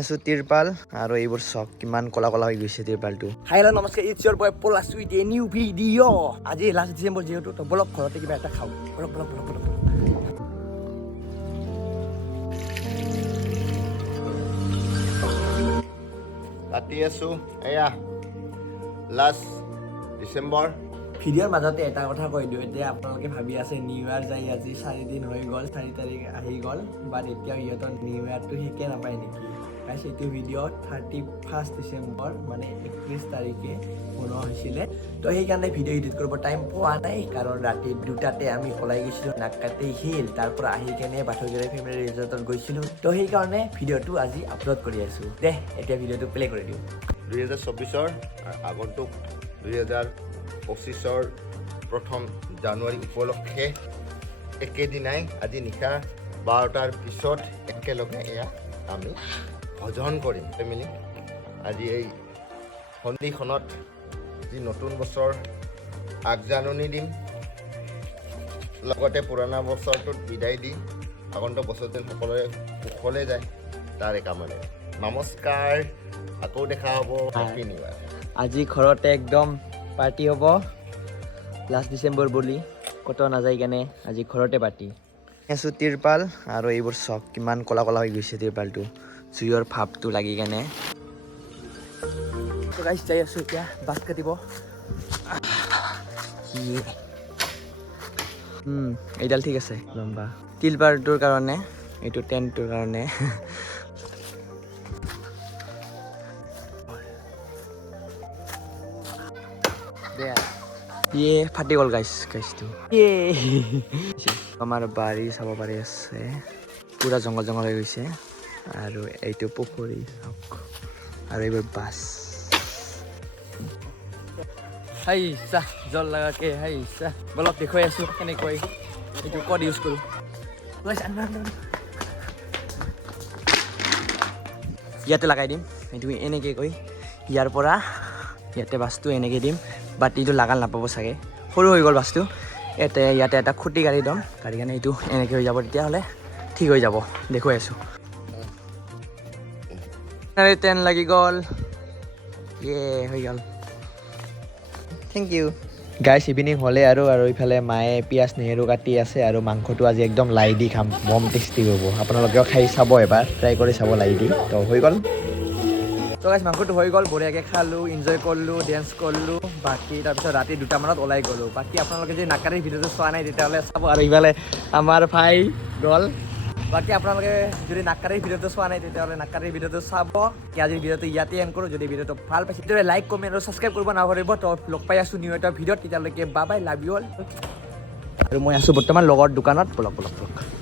আছো তিৰপাল আৰু এইবোৰ চক কিমান কলা কলা হৈ গৈছে তিৰপালটো। হাই হেল্ল' নমস্কাৰ, it's your boy Palash with a new video'. আজি লাষ্ট ডিচেম্বৰ যিহেতু তো বলক ঘৰতে কিবা এটা খাওঁ। বলক বলক বলক বলক ৰাতি আছো এয়া লাষ্ট ডিচেম্বৰ। ভিডিঅ'ৰ মাজতে এটা কথা কৈ দিওঁ, এতিয়া আপোনালোকে ভাবি আছে নিউ ইয়াৰ যাই আজি 4 দিন হৈ গ'ল, 4 তাৰিখ আহি গ'ল, বাট এতিয়াও ইহঁতৰ নিউ ইয়াৰটো শিকে নাপায় নেকি? গাইছ, এইটো ভিডিঅ' 31 ডিচেম্বৰ মানে 31 তাৰিখে বনোৱা হৈছিলে। তো সেইকাৰণে ভিডিঅ' এডিট কৰিব টাইম পোৱা নাই, কাৰণ ৰাতি 2টাতে আমি ওলাই গৈছিলোঁ নাকাটি হিল, তাৰ পৰা আহি কেনে বাথৌগেৰে ফেমিলি ৰিজৰ্টত গৈছিলোঁ। তো সেইকাৰণে ভিডিঅ'টো আজি আপলোড কৰি আছোঁ। দে এতিয়া ভিডিঅ'টো প্লে কৰি দিওঁ। 2024 আগন্তুক 2025 প্ৰথম জানুৱাৰী উপলক্ষে একেদিনাই আজি নিশা 12টাৰ পিছত একেলগে এয়া আমি ভোজন কৰিম ফেমিলি। আজি এই সন্ধিখনত যি নতুন বছৰ আগজাননী দিম, লগতে পুৰণা বছৰটোত বিদায় দি আগন্তুক বছৰ যেন সকলোৰে কুশলে যায় তাৰে কামনা। নমস্কাৰ, আকৌ দেখা হ'ব। হেপী নিউ ইয়াৰ। আজি ঘৰতে একদম পাৰ্টি হ'ব, লাষ্ট ডিচেম্বৰ বুলি ক'তো নাযায় কেনে আজি ঘৰতে পাৰ্টি। আছো তিৰপাল আৰু এইবোৰ চক কিমান কলা কলা হৈ গৈছে তিৰপালটো, জুইৰ ভাপটো লাগি কেনে। তো গাইছ যাই আছোঁ এতিয়া বাছ কাটিব। এইডাল ঠিক আছে লম্বা তিৰপালটোৰ কাৰণে, এইটো টেণ্টটোৰ কাৰণে। ইয়ে ফাটি গ'ল গাইছটো। আমাৰ বাৰী চাব পাৰি আছে, পুৰা জংঘল জংঘল হৈ গৈছে। আৰু এইটো পুখুৰী চাওক, আৰু এইবোৰ বাছ। হাই চাহ জল লগাকে, হাই চাহ বলক দেখুৱাই আছোঁ কেনেকৈ এইটো ক'ত ইউজ কৰোঁ। ইয়াতে লগাই দিম, এইটো এনেকৈ কৈ ইয়াৰ পৰা ইয়াতে বাছটো এনেকৈ দিম, বাতিটো লাগাল নাপাব চাগে, সৰু হৈ গ'ল বাছটো। ইয়াতে এটা খুঁটি গাড়ি দিম, গাড়ী কাৰণে এইটো এনেকৈ হৈ যাব, তেতিয়াহ'লে ঠিক হৈ যাব। দেখুৱাই আছোঁ। টেন লাগি গ'ল, ইয়ে হৈ গ'ল। থেংক ইউ গাইছ। ইভিনিং হ'লে আৰু ইফালে মায়ে পিঁয়াজ নেহেৰু কাটি আছে, আৰু মাংসটো আজি একদম লাই দি খাম, বম টেষ্টি হ'ব। আপোনালোকেও খাই চাব, এবাৰ ট্ৰাই কৰি চাব লাই দি। তো হৈ গ'ল। তো গাইছ মাংসটো হৈ গ'ল, বঢ়িয়াকৈ খালোঁ, এনজয় কৰিলোঁ, ডেন্স কৰিলোঁ। বাকী তাৰপিছত ৰাতি 2টামানত ওলাই গ'লোঁ। বাকী আপোনালোকে যদি নাকাৰিৰ ভিডিঅ'টো চোৱা নাই তেতিয়াহ'লে চাব। আৰু ইফালে আমাৰ ভাই গ'ল। বাকী আপোনালোকে যদি নাকাৰিৰ ভিডিঅ'টো চোৱা নাই তেতিয়াহ'লে নাকাৰিৰ ভিডিঅ'টো চাব। আজিৰ ভিডিঅ'টো ইয়াতে এণ্ড কৰোঁ। যদি ভিডিঅ'টো ভাল পাইছে তেতিয়াহ'লে লাইক, কমেণ্ট আৰু ছাবস্ক্ৰাইব কৰিব নাপাহৰিব। তো লগ পাই আছোঁ নিউ এটা ভিডিঅ'ত, তেতিয়ালৈকে bye bye, love you all. আৰু মই আছোঁ বৰ্তমান লগৰ দোকানত। বলক বলক বলক।